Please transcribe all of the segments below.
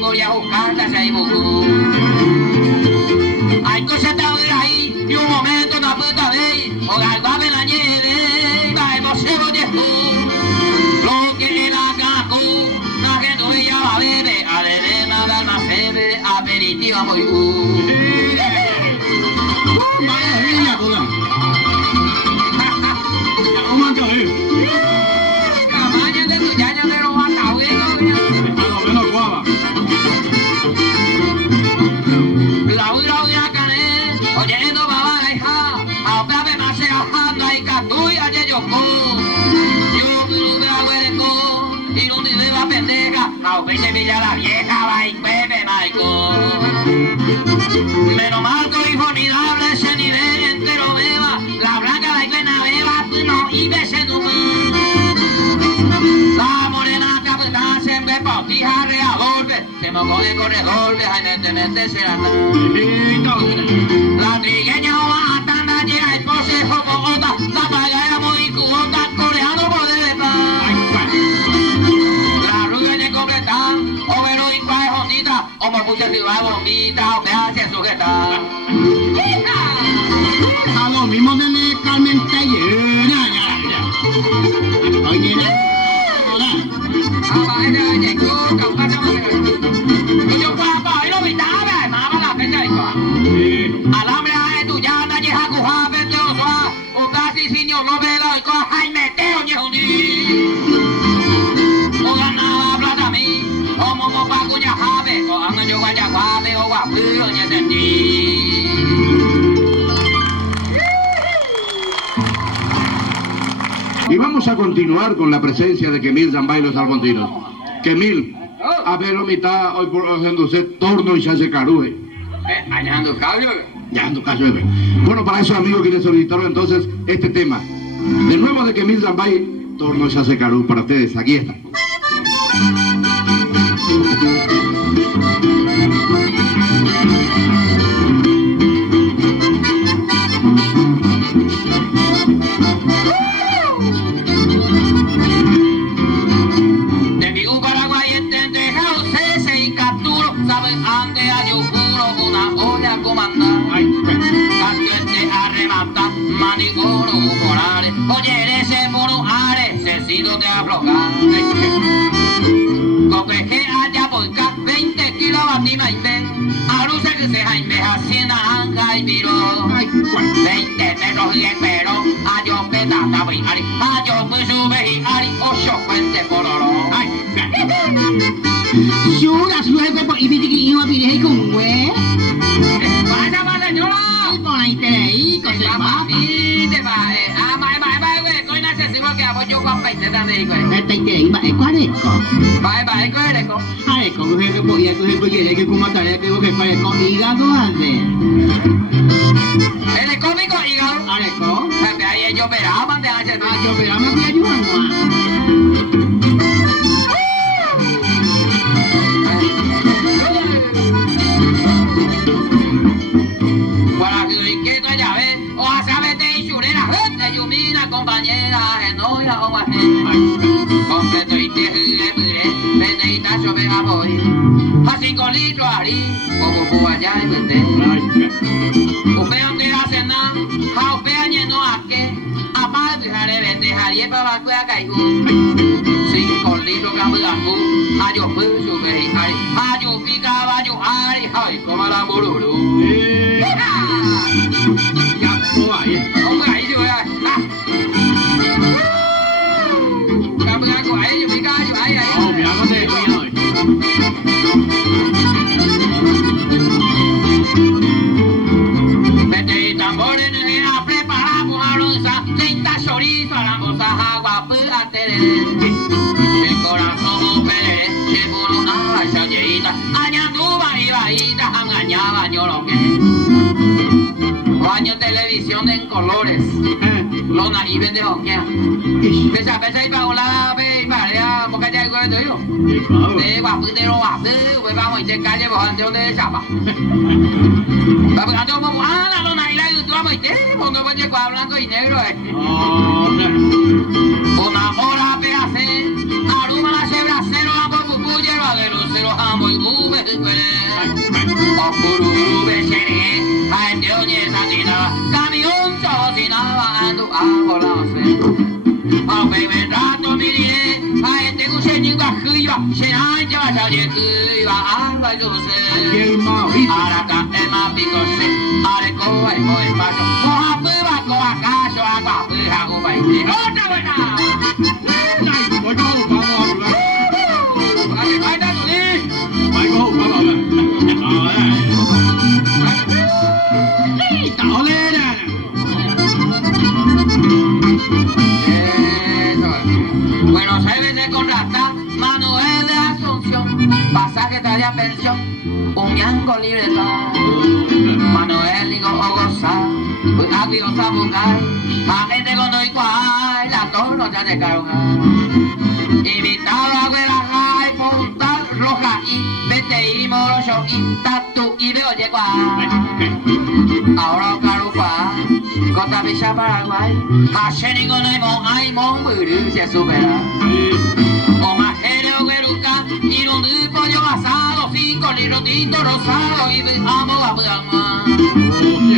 Voy a buscarla si hay mucho. Hay cosas de ahí y un momento una puta vez o galvame la nieve va el bocebo de lo que era caco la que no ella va a beber a beber nada almacén aperitiva muy vaya niña toda ¿cómo han caído? Camaña de tu yaña de los atahuelos a lo menos guava oyendo babá hija a otra más se ajando ahí catuy ayer yo me aguerco y no me beba pendeja a se pilla la vieja va y bebe maico menos mal que formidable ese nivel entero beba la blanca la buena beba no y bese no la morena capitán siempre pautija reagolpe se me pone corredor vehementemente será la trigueña va a tanda llega el pose como otra la paga muy cubota coreano por de la rubia de completa overo y pae jondita o me puse si va bombita o me hace sujetar a lo mismo de Carmen Taller oye hola yo papá y lo vitaba mamá la pena alambre a tu llana y a cuja vete osua o casi señor no ve la cosa Jaime Teo ni o ganaba plata a mí o momo pa cuya jave o ando yo guaya jave o guapuyo ni sentí y vamos a continuar con la presencia de Kemil Zambay los Algontinos. Kemil, a ver, mitad hoy por haciéndose torno y se hace caruje. Añando cabio. Ya, en tu caso, bueno, para esos amigos que les solicitaron entonces este tema. De nuevo de Kemil Zambay, torno y se hace caruje para ustedes. Aquí está. Manigoro morales, oye ese moro are, cecido de aflojar. Porque que haya por acá 20 kilos batima y ven, a luz que se jaime hacienda anga y miro. 20 metros y espero, a yo pedata voy ari, a yo pues sube y ari, 8 fuentes por oro. Jura, suerte por ir y yo diré con güey. Vaya, va señora. Con ahí te ahí, con la papi, te va, güey, coi na se sigo que hago yo con paite de güey. Este te iba, es cuareco. Va, eco. Areco, que podía coger que como tarea que pareco hígado hace. El cómico hígado. Areco. Ahí ellos veraban de ayer. Yo veramos que ayudamos. Compañera, no ya o más completo y te venita sobre amor a 5 litros ari como allá y vete upea te hace nada a upea lleno a que aparte jare vete jare para que haga hijo 5 litros camulangu a yo pues sube ari a yo pica caballo ari ay como la bururu ya no hay yo ya Camulangu ay yo pica yo ay no mira no te voy Vete tambores a preparar con alonza, 30 chorizos a la moza agua pura el corazón pere, se pone una chañerita, añanduba y bajita, añada baño lo que baño televisión en colores lo naiven de hoquea pesa pesa y paula pe y parea porque ya igual de yo de guaputero guapu pues vamos y te calle vos ante donde de chapa tapi ando mau ala lo naila y tú vamos y te cuando voy a blanco y negro una hora pe hace aruma la chebra cero la popu lleva de los cero amo y ube Okuru besere, ay Dios satina, camión chabotina, ando a volarse. Aunque me rato miré, ay tengo señora cuya, se hay ya ya cuya, anda yo sé. Araca ema picose, areco ay coi paso, moja puba coa caso, agua puja go baile. Otra buena. Buenos Aires de Contrasta, Manuel de Asunción, pasaje de pensión, un ñango libre Manuel digo Ogosa, Agui Osa Bucay, a gente con doy cual, la torno ya de invitado a ver a Jai, Puntal Roja y BTI Morocho y Tatu y veo llegua. Ahora Carupa, Cota Villa Paraguay, Hacheni con Aimon, Buru se supera. O más genio Gueruca, y un pollo asado, 5 litros tinto rosado y amo a Budama.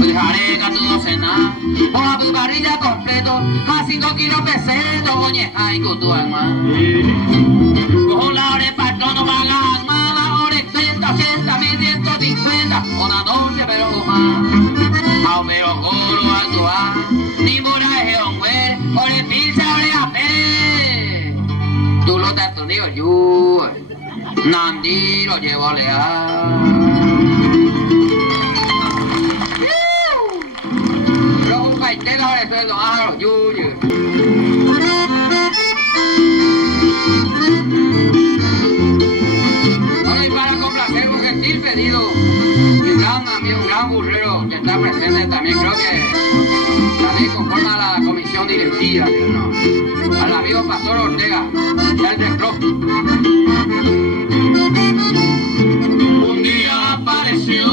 Dejaré que tu docena, o a tu parrilla completo, a 5 kilos pesetos, oye, ay, tu alma. Con la hora de patrón no pagan más, la hora 30, 80, 1150, una noche pero más. A pero coro a tu a, ni moraje hombre, ore pizza, ore a pe. Tú lo te has tenido yo, Nandi lo llevo a lear. Los gaiteros de sueldo, los yuyos. Bueno, y para complacer un gentil pedido, mi gran amigo, un gran burrero que está presente también, creo que también conforma la comisión directiva, ¿no? Al amigo Pastor Ortega, del Recro. Un día apareció,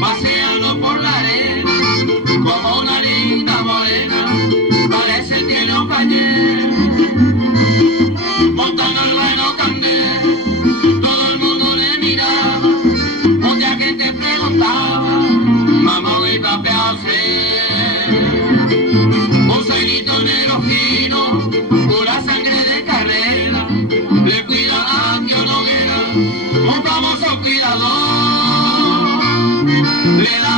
paseando por la arena, como una linda morena, parece tiene un pañel, montando el bueno candel, todo el mundo le miraba, mucha gente preguntaba, mamón y papeado un ceguito negro fino, pura sangre de carrera, le cuida a Angio Noguera, un famoso cuidador, le da